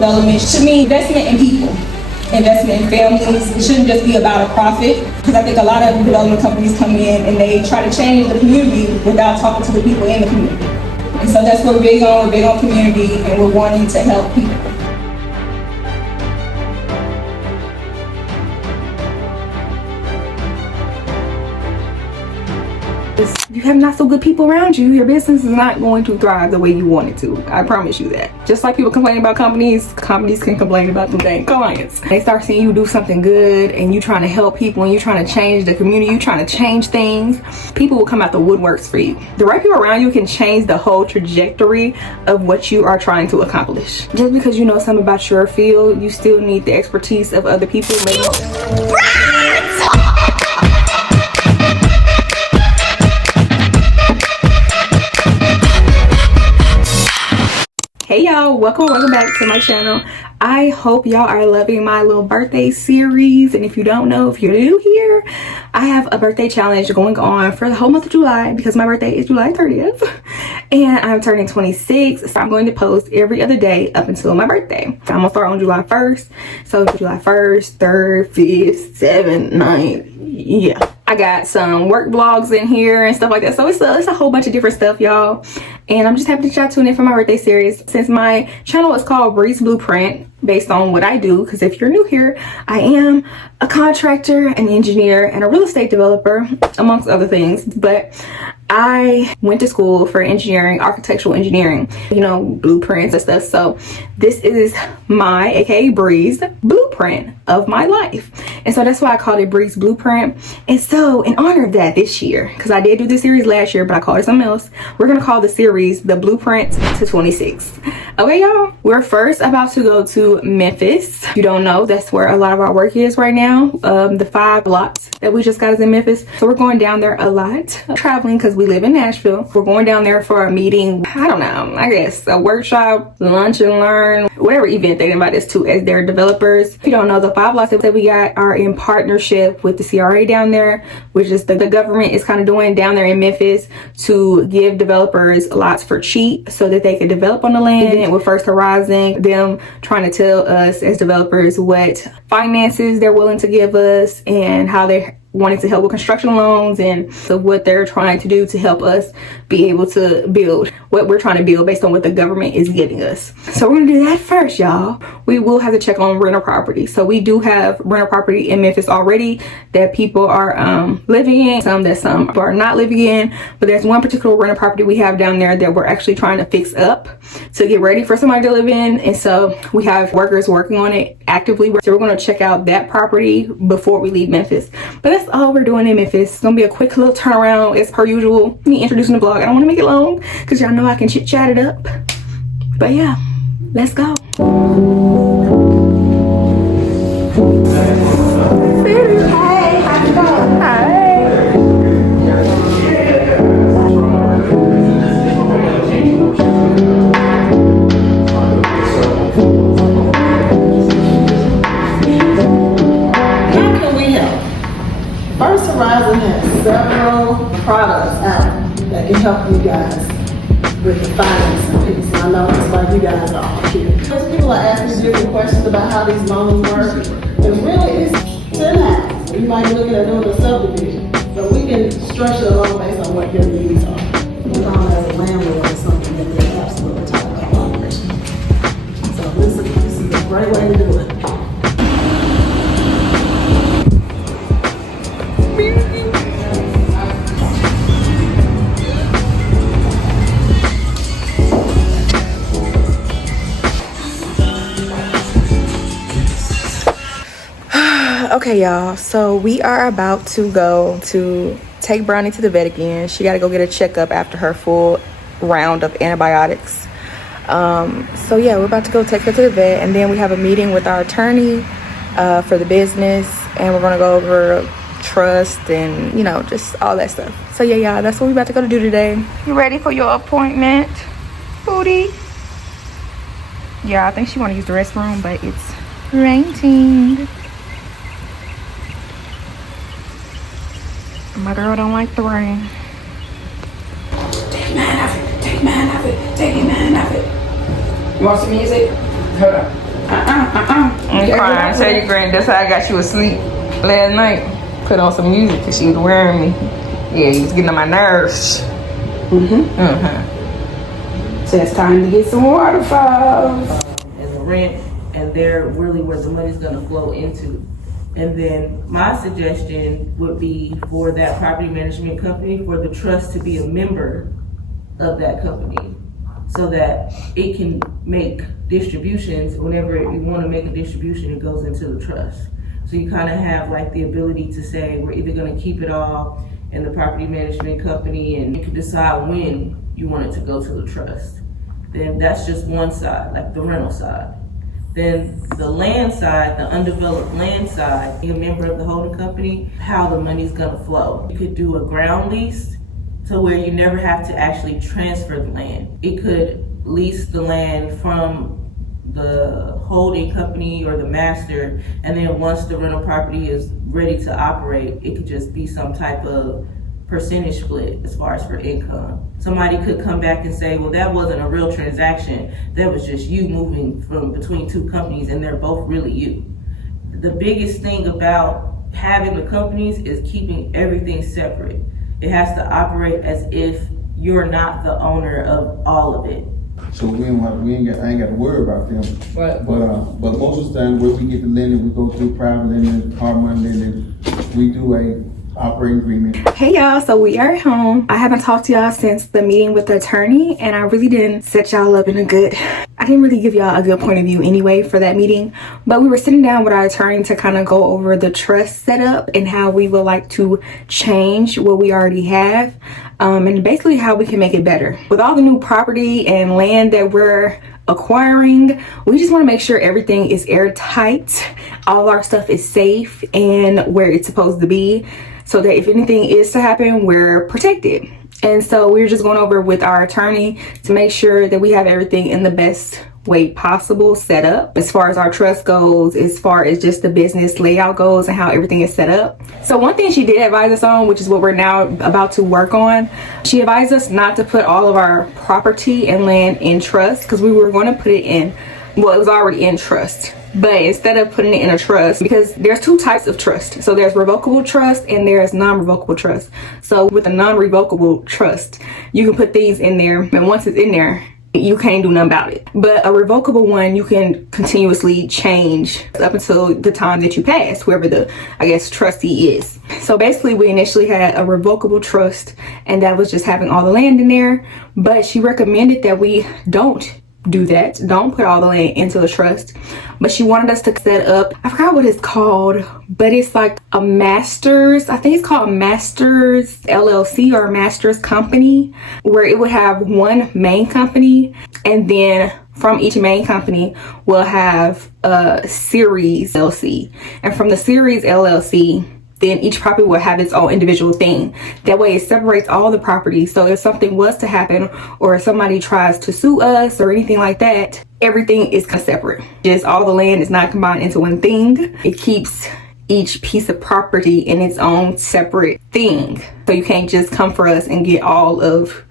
development should mean investment in people, investment in families. It shouldn't just be about a profit, because I think a lot of development companies come in and they try to change the community without talking to the people in the community. And so that's what we're big on. We're big on community, and we're wanting to help people. If you have not so good people around you, your business is not going to thrive the way you want it to. I promise you that. Just like people complain about companies can complain about the dang clients. They start seeing you do something good and you trying to help people and you trying to change the community, you trying to change things, people will come out the woodworks for you. The right people around you can change the whole trajectory of what you are trying to accomplish. Just because you know something about your field, you still need the expertise of other people. Hey y'all, welcome back to my channel. I hope y'all are loving my little birthday series, and if you don't know, if you're new here, I have a birthday challenge going on for the whole month of July because my birthday is July 30th and I'm turning 26, so I'm going to post every other day up until my birthday. I'm gonna start on July 1st, so July 1st, 3rd, 5th, 7th, 9th, yeah. I got some work vlogs in here and stuff like that, so it's a whole bunch of different stuff, y'all. And I'm just happy that y'all tune in for my birthday series. Since my channel is called Bree's Blueprint, based on what I do, because if you're new here, I am a contractor, an engineer, and a real estate developer, amongst other things. But I went to school for engineering, architectural engineering, you know, blueprints and stuff. So this is my, aka Bree's, blueprint of my life. And so that's why I called it Bree's Blueprint. And so in honor of that this year, because I did do this series last year, but I called it something else, we're gonna call the series The Blueprint to 26. Okay, y'all, we're first about to go to Memphis. If you don't know, that's where a lot of our work is right now. The 5 lots that we just got is in Memphis. So we're going down there a lot, traveling because we live in Nashville. We're going down there for a meeting, I don't know, I guess a workshop, lunch and learn, whatever event they invite us to as their developers. If you don't know, the 5 lots that we got are in partnership with the CRA down there, which is the government is kind of doing down there in Memphis to give developers lots for cheap so that they can develop on the land. And with First Horizon, them trying to tell us as developers what finances they're willing to give us and how they wanting to help with construction loans, and so what they're trying to do to help us be able to build what we're trying to build based on what the government is giving us. So we're gonna do that first, y'all. We will have to check on rental property. So we do have rental property in Memphis already that people are living in, some are not living in, but there's one particular rental property we have down there that we're actually trying to fix up to get ready for somebody to live in. And so we have workers working on it actively. So we're gonna check out that property before we leave Memphis. But that's all we're doing in Memphis. It's gonna be a quick little turnaround as per usual. Me introducing the vlog. I don't want to make it long because y'all know I can chit chat it up. But yeah, let's go. Hey, how's it going? Hi. First Horizon has several products out that can help you guys with the financing piece. And I know it's like you guys are all here. Because people are asking different questions about how these loans work. And really, it's in-house. You might be looking at doing a subdivision, but we can structure the loan based on what your needs are. We don't have a landlord or something that they're absolutely talking about operation. So this is a great way to do it. Okay, y'all, so we are about to go to take Brownie to the vet again. She got to go get a checkup after her full round of antibiotics. So yeah, we're about to go take her to the vet, and then we have a meeting with our attorney for the business, and we're gonna go over trust and, you know, just all that stuff. So yeah, y'all, that's what we're about to go to do today. You ready for your appointment, Booty? Yeah, I think she want to use the restroom, but it's raining. My girl don't like the rain. Take mine off it. Take mine off it. Take mine off it. You want some music? Hold on. crying. Tell your granny that's how I got you asleep last night. Put on some music because she was wearing me. Yeah, he was getting on my nerves. So it's time to get some waterfalls. As a rent, and they're really where the money's gonna flow into. And then my suggestion would be for that property management company, for the trust to be a member of that company, so that it can make distributions. Whenever you want to make a distribution, it goes into the trust. So you kind of have like the ability to say, we're either going to keep it all in the property management company, and you can decide when you want it to go to the trust. Then that's just one side, like the rental side. Then the land side, the undeveloped land side, you're a member of the holding company, how the money's gonna flow. You could do a ground lease to where you never have to actually transfer the land. It could lease the land from the holding company or the master, and then once the rental property is ready to operate, it could just be some type of percentage split as far as for income. Somebody could come back and say, well, that wasn't a real transaction. That was just you moving from between two companies, and they're both really you. The biggest thing about having the companies is keeping everything separate. It has to operate as if you're not the owner of all of it. So I ain't got to worry about them. Right. But most of the time where we get the lending, we go through private lending, hard money lending. We do a operating agreement. Hey y'all, so we are at home. I haven't talked to y'all since the meeting with the attorney, and I really didn't set y'all up in I didn't really give y'all a good point of view anyway for that meeting, but we were sitting down with our attorney to kind of go over the trust setup and how we would like to change what we already have, and basically how we can make it better. With all the new property and land that we're acquiring, we just want to make sure everything is airtight, all our stuff is safe and where it's supposed to be, so that if anything is to happen, we're protected. And so we're just going over with our attorney to make sure that we have everything in the best way possible set up, as far as our trust goes, as far as just the business layout goes and how everything is set up. So one thing she did advise us on, which is what we're now about to work on, she advised us not to put all of our property and land in trust, because we were going to put it in, well, it was already in trust. But instead of putting it in a trust, because there's two types of trust. So there's revocable trust and there's non-revocable trust. So with a non-revocable trust, you can put things in there, and once it's in there, you can't do nothing about it. But a revocable one, you can continuously change up until the time that you pass, whoever the, I guess, trustee is. So basically we initially had a revocable trust, and that was just having all the land in there. But she recommended that we don't do that, don't put all the land into the trust, but she wanted us to set up, I forgot what it's called, but it's like a masters, I think it's called Masters LLC or Masters Company, where it would have one main company, and then from each main company we'll have a series LLC, and from the series LLC then each property will have its own individual thing. That way it separates all the properties. So if something was to happen, or if somebody tries to sue us or anything like that, everything is kind of separate. Just all the land is not combined into one thing. It keeps each piece of property in its own separate thing. So you can't just come for us and get all of,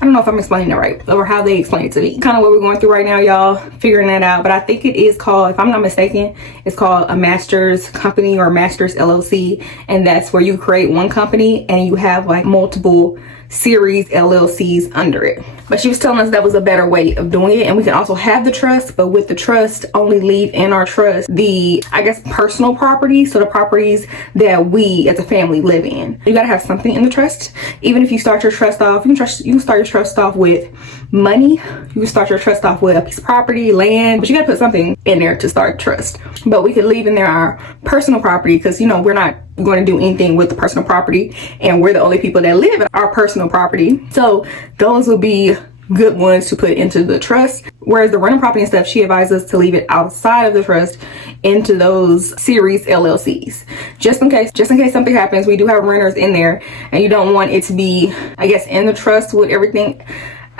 I don't know if I'm explaining it right, or how they explain it to me. Kind of what we're going through right now, y'all, figuring that out. But I think it is called, if I'm not mistaken, it's called a Masters Company or Masters LLC. And that's where you create one company and you have like multiple series LLCs under it. But she was telling us that was a better way of doing it. And we can also have the trust, but with the trust, only leave in our trust the, I guess, personal property. So the properties that we as a family live in. You gotta have something in the trust. Even if you start your trust off, you can start your trust off with money. You can start your trust off with a piece of property, land, but you gotta put something in there to start trust. But we could leave in there our personal property, because you know we're not going to do anything with the personal property, and we're the only people that live in our personal property. So those will be good ones to put into the trust. Whereas the rental property and stuff, she advised us to leave it outside of the trust into those series LLCs. Just in case something happens, we do have renters in there, and you don't want it to be, I guess, in the trust with everything.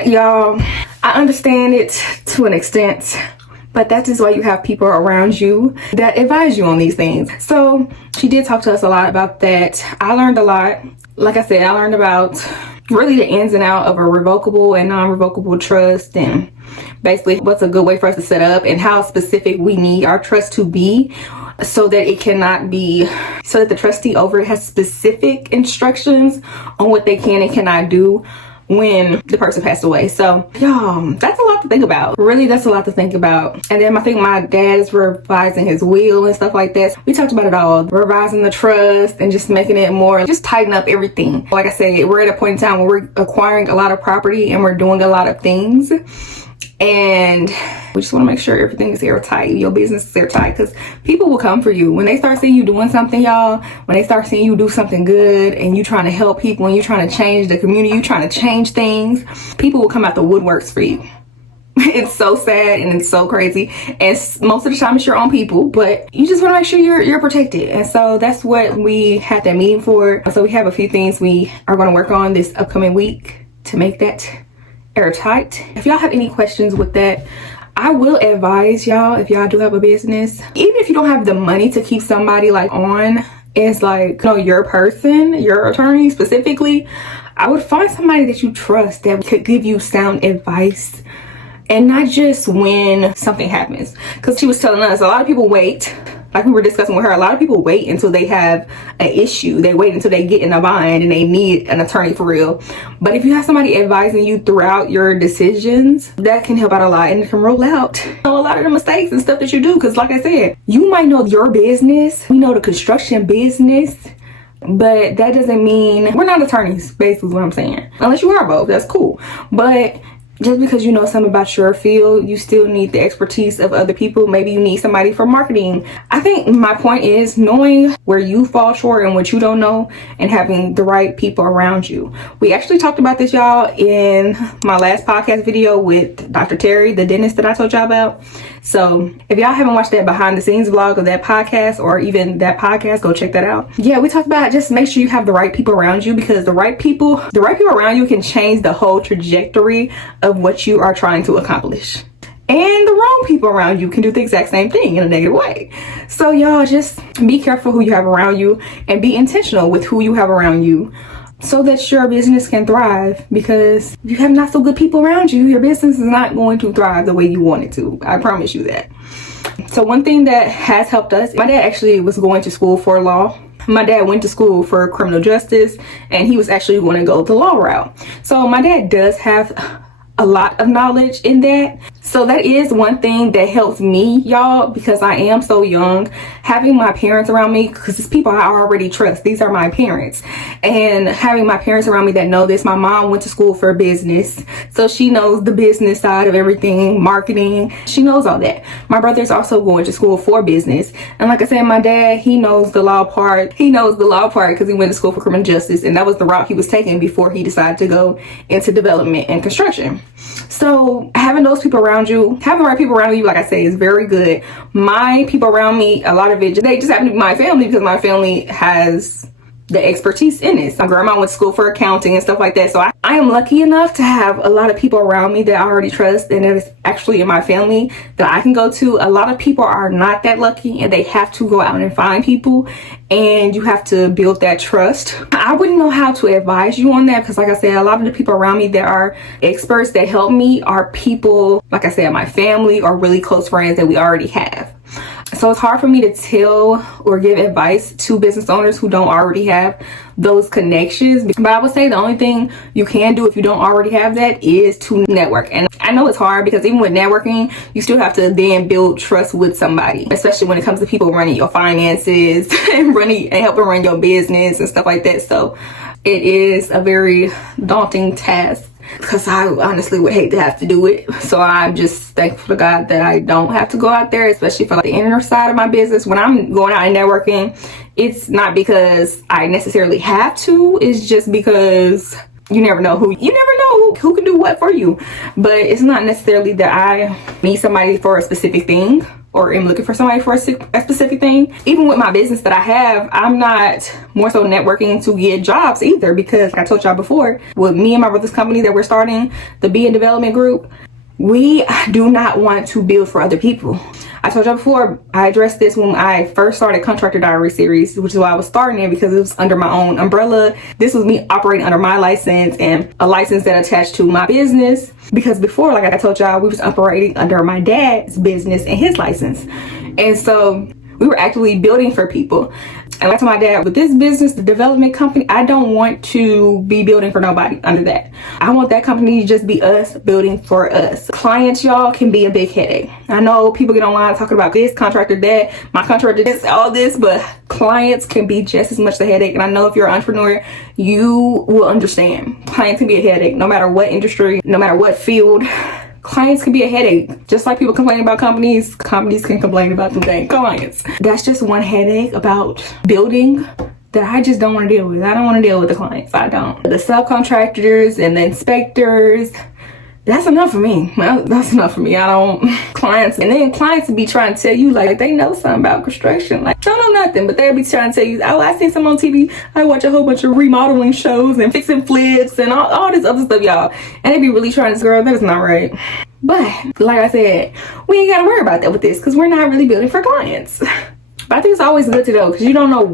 Y'all, I understand it to an extent, but that's just why you have people around you that advise you on these things. So she did talk to us a lot about that. I learned a lot. Like I said, I learned about really the ins and out of a revocable and non-revocable trust, and basically what's a good way for us to set up and how specific we need our trust to be, so that it cannot be, so that the trustee over it has specific instructions on what they can and cannot do when the person passed away. So y'all, that's a lot to think about. Really, that's a lot to think about. And then I think my dad is revising his will and stuff like that. We talked about it all, revising the trust and just making it more, just tighten up everything. Like I said, we're at a point in time where we're acquiring a lot of property and we're doing a lot of things, and we just want to make sure everything is airtight. Your business is airtight, because people will come for you when they start seeing you doing something, y'all. When they start seeing you do something good and you trying to help people and you trying to change the community, you trying to change things, people will come out the woodworks for you. It's so sad and it's so crazy, and most of the time it's your own people, but you just want to make sure you're protected. And so that's what we had that meeting for. So we have a few things we are going to work on this upcoming week to make that airtight. If y'all have any questions with that, I will advise y'all, if y'all do have a business, even if you don't have the money to keep somebody like on as like, you know, your person, your attorney specifically, I would find somebody that you trust that could give you sound advice, and not just when something happens. Because she was telling us a lot of people wait, like we were discussing with her, a lot of people wait until they have an issue. They wait until they get in a bind and they need an attorney for real. But if you have somebody advising you throughout your decisions, that can help out a lot, and it can roll out a lot of the mistakes and stuff that you do. Because like I said, you might know your business, we know the construction business, but that doesn't mean we're not attorneys, basically is what I'm saying. Unless you are both, that's cool. But just because you know something about your field, you still need the expertise of other people. Maybe you need somebody for marketing. I think my point is knowing where you fall short and what you don't know, and having the right people around you. We actually talked about this, y'all, in my last podcast video with Dr. Terry, the dentist that I told y'all about. So if y'all haven't watched that behind the scenes vlog of that podcast, or even that podcast, go check that out. Yeah, we talked about just make sure you have the right people around you, because the right people around you can change the whole trajectory of what you are trying to accomplish. And the wrong people around you can do the exact same thing in a negative way. So y'all, just be careful who you have around you, and be intentional with who you have around you, so that your business can thrive. Because if you have not so good people around you, your business is not going to thrive the way you want it to. I promise you that. So one thing that has helped us, my dad actually was going to school for law. My dad went to school for criminal justice, and he was actually going to go the law route. So my dad does have a lot of knowledge in that. So that is one thing that helps me, y'all, because I am so young. Having my parents around me, because it's people I already trust. These are my parents. And having my parents around me that know this. My mom went to school for business, so she knows the business side of everything, marketing. She knows all that. My brother's also going to school for business. And like I said, my dad, he knows the law part. He knows the law part because he went to school for criminal justice, and that was the route he was taking before he decided to go into development and construction. So having those people around you, having the right people around you, like I say, is very good. My people around me, a lot of it, they just happen to be my family, because my family has the expertise in this. My grandma went to school for accounting and stuff like that. So I am lucky enough to have a lot of people around me that I already trust, and that is actually in my family that I can go to. A lot of people are not that lucky, and they have to go out and find people, and you have to build that trust. I wouldn't know how to advise you on that, because like I said, a lot of the people around me that are experts that help me are people, like I said, my family or really close friends that we already have. So it's hard for me to tell or give advice to business owners who don't already have those connections. But I would say the only thing you can do if you don't already have that is to network. And I know it's hard, because even with networking, you still have to then build trust with somebody, especially when it comes to people running your finances and helping run your business and stuff like that. So it is a very daunting task, because I honestly would hate to have to do it. So I'm just thankful to God that I don't have to go out there, especially for like the inner side of my business. When I'm going out and networking, it's not because I necessarily have to, it's just because you never know who can do what for you. But it's not necessarily that I need somebody for a specific thing, or am looking for somebody for a specific thing. Even with my business that I have, I'm not more so networking to get jobs either, because like I told y'all before, with me and my brother's company that we're starting, the Be in Development Group, we do not want to build for other people. I told y'all before, I addressed this when I first started Contractor Diaries series, which is why I was starting it, because it was under my own umbrella. This was me operating under my license and a license that attached to my business. Because before, like I told y'all, we was operating under my dad's business and his license. And so we were actually building for people. And like I told my dad, with this business, the development company, I don't want to be building for nobody under that. I want that company to just be us building for us. Clients, y'all, can be a big headache. I know people get online talking about this contractor, that, my contractor, this, all this, but clients can be just as much a headache. And I know if you're an entrepreneur, you will understand. Clients can be a headache, no matter what industry, no matter what field. Clients can be a headache. Just like people complain about companies, companies can complain about them dang clients. That's just one headache about building that I just don't want to deal with. I don't want to deal with the clients. I don't. The subcontractors and the inspectors, that's enough for me. Well, that's enough for me. I don't, clients, and then clients be trying to tell you like they know something about construction. Like, don't know nothing, but they'll be trying to tell you, oh, I seen some on TV. I watch a whole bunch of remodeling shows and fixing flips and all this other stuff, y'all. And they be really trying to, girl, that's not right. But like I said, we ain't gotta worry about that with this because we're not really building for clients. But I think it's always good to know, because you don't know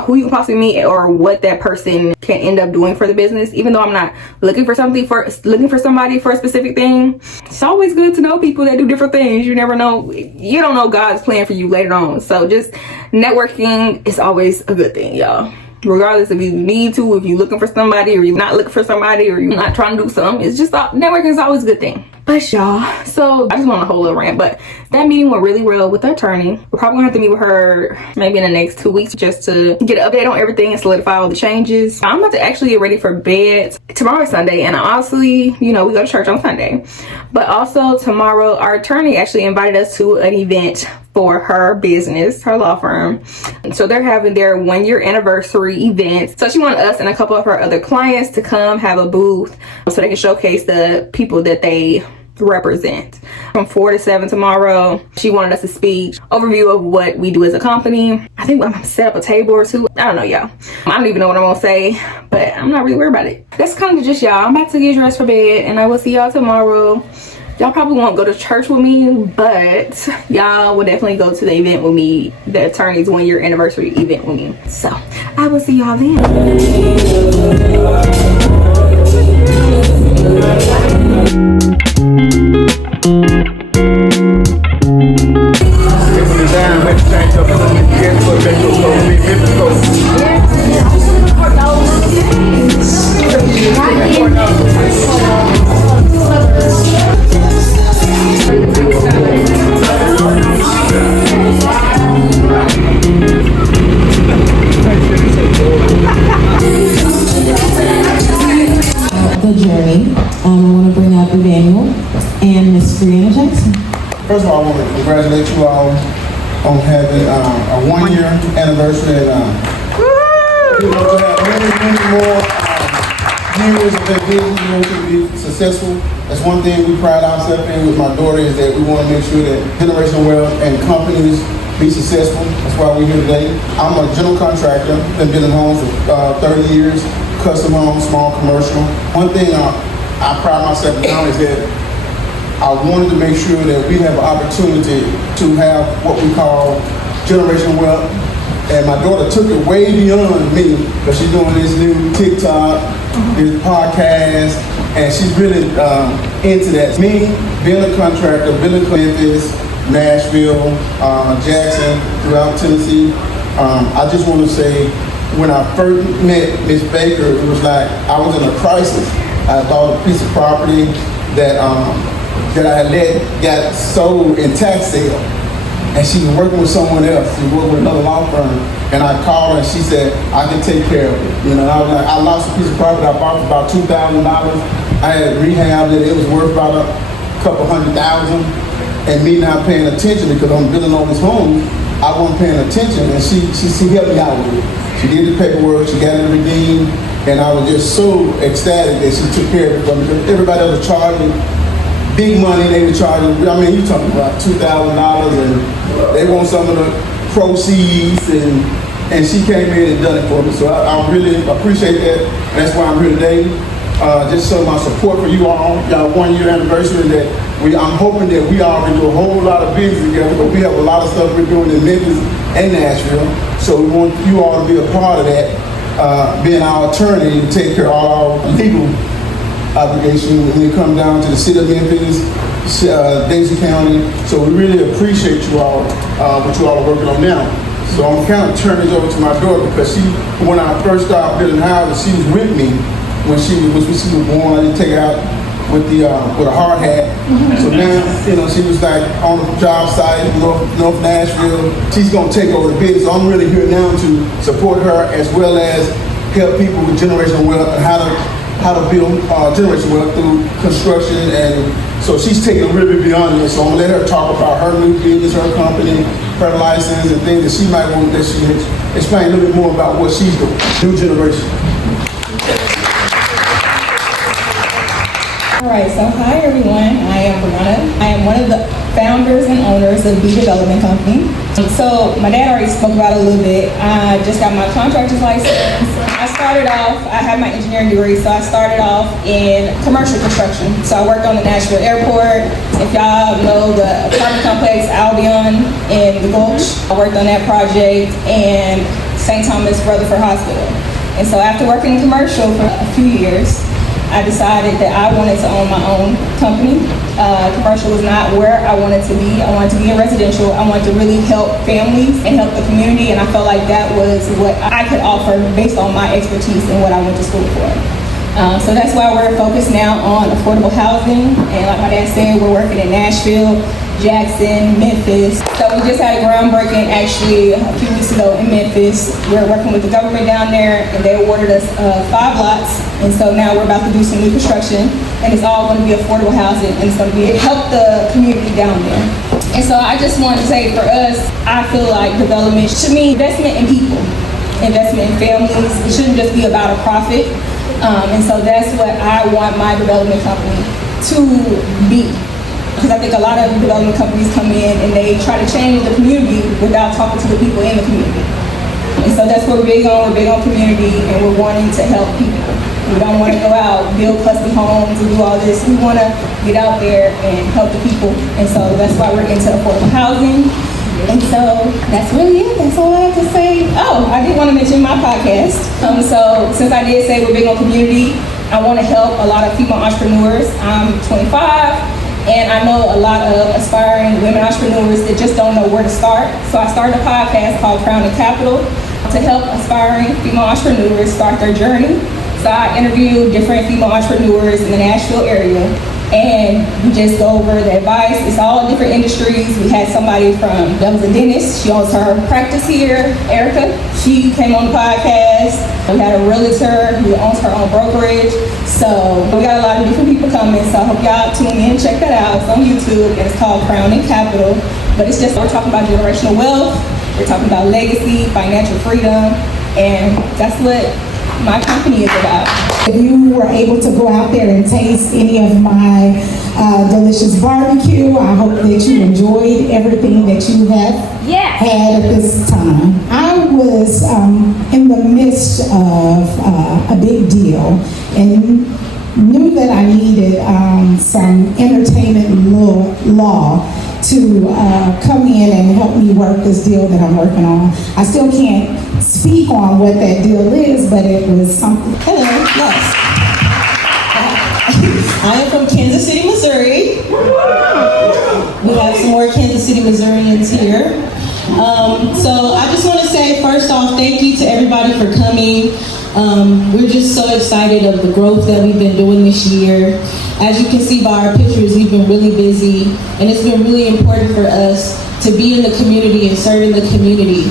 who you can possibly meet or what that person can end up doing for the business. Even though I'm not looking for somebody for a specific thing, it's always good to know people that do different things. You never know. You don't know God's plan for you later on. So just networking is always a good thing, y'all. Regardless if you need to, if you're looking for somebody or you're not looking for somebody or you're not trying to do something, it's just networking is always a good thing. But y'all, so I just want a whole little rant, but that meeting went really well with the attorney. We're probably gonna have to meet with her maybe in the next 2 weeks just to get an update on everything and solidify all the changes. I'm about to actually get ready for bed. Tomorrow is Sunday, and honestly, you know, we go to church on Sunday. But also tomorrow, our attorney actually invited us to an event for her business, her law firm. So they're having their 1-year anniversary event. So she wanted us and a couple of her other clients to come have a booth so they can showcase the people that they represent. From 4 to 7 tomorrow, she wanted us to speak overview of what we do as a company. I think I'm gonna set up a table or two. I don't know, y'all. I don't even know what I'm gonna say, but I'm not really worried about it. That's kind of just y'all. I'm about to get dressed for bed, and I will see y'all tomorrow. Y'all probably won't go to church with me, but y'all will definitely go to the event with me, the attorney's 1-year anniversary event with me. So I will see y'all then. First of all, I want to congratulate you all on having a 1-year anniversary, and you know, to have many more years of that business, you know, to be successful. That's one thing we pride ourselves in with my daughter, is that we want to make sure that generational wealth and companies be successful. That's why we're here today. I'm a general contractor, been building homes for 30 years, custom homes, small commercial. One thing I pride myself on is that I wanted to make sure that we have an opportunity to have what we call generational wealth. And my daughter took it way beyond me, because she's doing this new TikTok, this podcast, and she's really into that. Me, being a contractor, building Memphis, Nashville, Jackson, throughout Tennessee, I just want to say, when I first met Miss Baker, it was like I was in a crisis. I bought a piece of property that I had got sold in tax sale, and she was working with someone else. She worked with another law firm, and I called her and she said, I can take care of it. You know, I was like, I lost a piece of property I bought for about $2,000. I had rehabbed it. It was worth about a couple $100,000, and me not paying attention because I'm building all these homes, I wasn't paying attention, and she helped me out with it. She did the paperwork, she got it redeemed, and I was just so ecstatic that she took care of it for me. Everybody else was charging big money. They were charging, I mean, you talking about $2,000, and they want some of the proceeds, and she came in and done it for me. So I really appreciate that. That's why I'm here today. just show my support for you all, y'all 1 year anniversary. That I'm hoping that we all can do a whole lot of business together, but we have a lot of stuff we're doing in Memphis and Nashville. So we want you all to be a part of that, being our attorney and take care of all our legal obligations when it comes down to the city of Memphis, Daisy County. So we really appreciate you all, what you all are working on now. So I'm kind of turning this over to my daughter because when I first started building houses, she was with me when she was born. I didn't take her out with a hard hat. So now, she was like on the job site, North Nashville. She's gonna take over the business. So I'm really here now to support her as well as help people with generational wealth and how to build generational wealth through construction. And so she's taking a little bit beyond this. So I'm gonna let her talk about her new business, her company, her license, and things that she might want that she explain a little bit more about what she's doing. New generation. All right, so hi everyone, I am Brianna. I am one of the founders and owners of B Development Company. So my dad already spoke about it a little bit. I just got my contractor's license. I have my engineering degree, so I started off in commercial construction. So I worked on the Nashville airport. If y'all know the apartment complex Albion in the Gulch, I worked on that project, and St. Thomas Rutherford Hospital. And so after working in commercial for a few years, I decided that I wanted to own my own company. Commercial was not where I wanted to be. I wanted to be in residential. I wanted to really help families and help the community, and I felt like that was what I could offer based on my expertise and what I went to school for. So that's why we're focused now on affordable housing, and like my dad said, we're working in Nashville, Jackson, Memphis. So we just had a groundbreaking actually a few weeks ago in Memphis. We're working with the government down there, and they awarded us 5 lots. And so now we're about to do some new construction, and it's all going to be affordable housing, and it's going to help the community down there. And so I just want to say for us, I feel like development should mean investment in people, investment in families. It shouldn't just be about a profit. And so that's what I want my development company to be. Because I think a lot of development companies come in and they try to change the community without talking to the people in the community. And so that's what we're big on. We're big on community, and we're wanting to help people. We don't want to go out, build custom homes, and do all this. We want to get out there and help the people. And so that's why we're into affordable housing. And so that's really it. That's all I have to say. Oh, I did want to mention my podcast. So since I did say we're big on community, I want to help a lot of female entrepreneurs. I'm 25. And I know a lot of aspiring women entrepreneurs that just don't know where to start. So I started a podcast called Crowning Capital to help aspiring female entrepreneurs start their journey. So I interview different female entrepreneurs in the Nashville area, and we just go over the advice. It's all different industries. We had somebody from Devils and Dentist. She owns her practice here, Erica. She came on the podcast. We had a realtor who owns her own brokerage. So we got a lot of different people coming. So I hope y'all tune in, check that out. It's on YouTube, and it's called Crowning Capital. But it's just, we're talking about generational wealth. We're talking about legacy, financial freedom, and that's what my company is about. If you were able to go out there and taste any of my delicious barbecue, I hope that you enjoyed everything that you have had at this time. I was in the midst of a big deal and knew that I needed some entertainment law to come in and help me work this deal that I'm working on. I still can't speak on what that deal is, but it was something. Hello, yes. I am from Kansas City, Missouri. We have some more Kansas City Missourians here. So I just want to say, first off, thank you to everybody for coming. We're just so excited of the growth that we've been doing this year. As you can see by our pictures, we've been really busy, and it's been really important for us to be in the community and serving the community.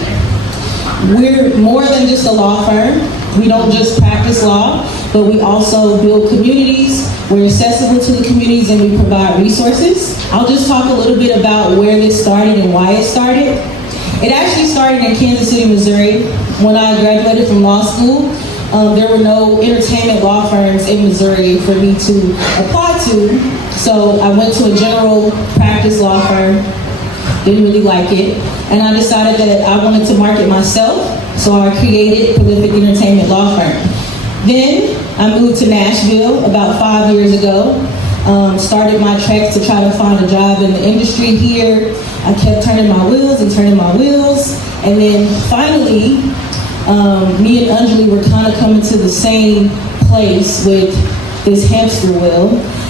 We're more than just a law firm. We don't just practice law, but we also build communities. We're accessible to the communities, and we provide resources. I'll just talk a little bit about where this started and why it started. It actually started in Kansas City, Missouri. When I graduated from law school, there were no entertainment law firms in Missouri for me to apply to. So I went to a general practice law firm, didn't really like it, and I decided that I wanted to market myself, so I created Prolific Entertainment Law Firm. Then I moved to Nashville about 5 years ago. Started my trek to try to find a job in the industry here. I kept turning my wheels and turning my wheels. And then finally, me and Anjali were kind of coming to the same place with this hamster wheel.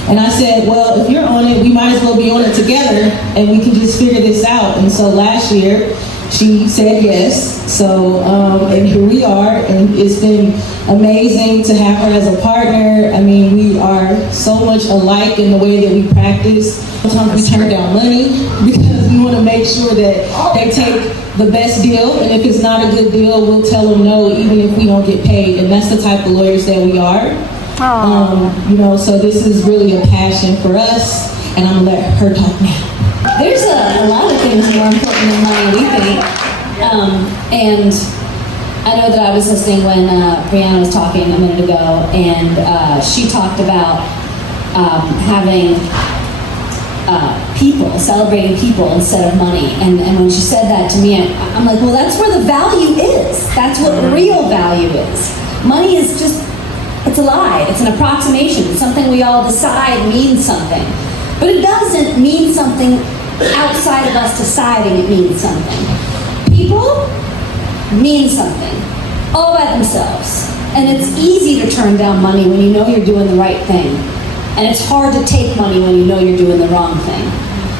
And I said, well, if you're on it, we might as well be on it together and we can just figure this out. And so last year, she said yes. So, and here we are, and it's been amazing to have her as a partner. I mean, we are so much alike in the way that we practice. Sometimes we turn down money because we want to make sure that they take the best deal, and if it's not a good deal, we'll tell them no, even if we don't get paid. And that's the type of lawyers that we are. So this is really a passion for us, and I'm gonna let her talk now. There's a lot of things more important than money, we think. And I know that I was listening when Brianna was talking a minute ago, and she talked about having people, celebrating people instead of money. And when she said that to me, I'm like, well, that's where the value is. That's what real value is. Money is just, it's a lie. It's an approximation. It's something we all decide means something. But it doesn't mean something outside of us deciding it means something. People mean something all by themselves. And it's easy to turn down money when you know you're doing the right thing. And it's hard to take money when you know you're doing the wrong thing.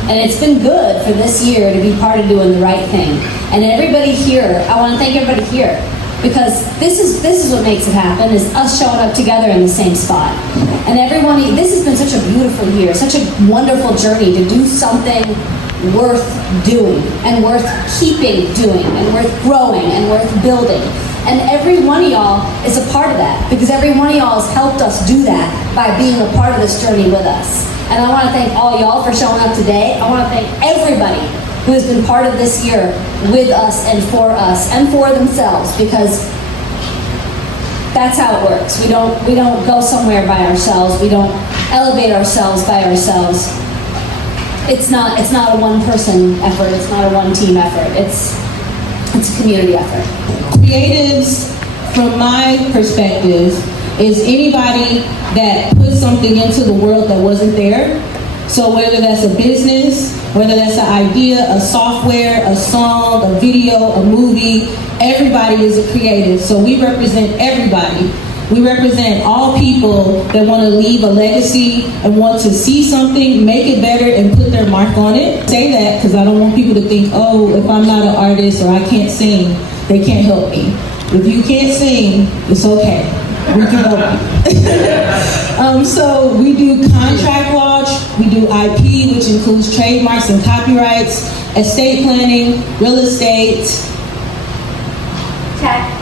And it's been good for this year to be part of doing the right thing. And everybody here, I want to thank everybody here, because this is what makes it happen, is us showing up together in the same spot. And everyone, this has been such a beautiful year, such a wonderful journey to do something worth doing, and worth keeping doing, and worth growing, and worth building. And every one of y'all is a part of that, because every one of y'all has helped us do that by being a part of this journey with us. And I want to thank all y'all for showing up today. I want to thank everybody who has been part of this year with us and for themselves, because that's how it works. We don't go somewhere by ourselves. We don't elevate ourselves by ourselves. It's not a one-person effort. It's not a one-team effort. It's a community effort. Creatives, from my perspective, is anybody that put something into the world that wasn't there. So whether that's a business, whether that's an idea, a software, a song, a video, a movie, everybody is a creative. So we represent everybody. We represent all people that want to leave a legacy and want to see something, make it better, and put their mark on it. Say that because I don't want people to think, oh, if I'm not an artist or I can't sing, they can't help me. If you can't sing, it's okay. We can help you. So we do contract law, we do IP, which includes trademarks and copyrights, estate planning, real estate, tech.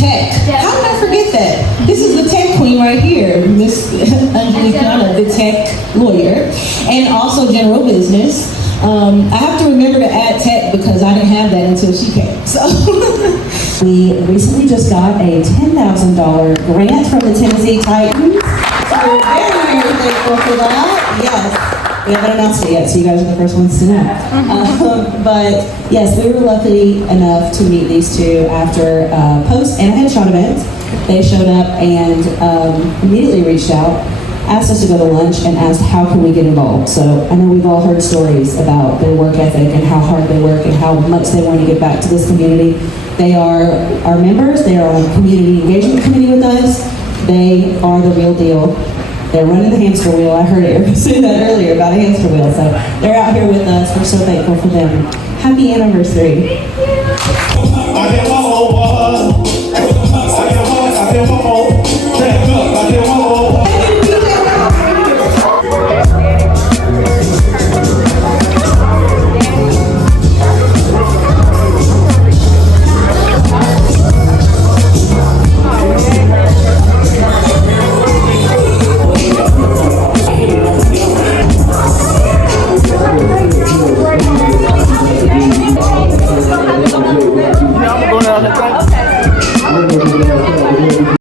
How did I forget that? This is the tech queen right here, Miss Anjali, the tech lawyer, and also general business. I have to remember to add tech because I didn't have that until she came. So we recently just got a $10,000 grant from the Tennessee Titans. So we're very, very thankful for that. Yes. We haven't announced it yet, so you guys are the first ones to know. But yes, we were lucky enough to meet these two after a post and a headshot event. They showed up and immediately reached out, asked us to go to lunch, and asked how can we get involved. So I know we've all heard stories about their work ethic and how hard they work and how much they want to give back to this community. They are our members. They are on the community engagement committee with us. They are the real deal. They're running the hamster wheel. I heard Erica say that earlier about a hamster wheel. So they're out here with us. We're so thankful for them. Happy anniversary. I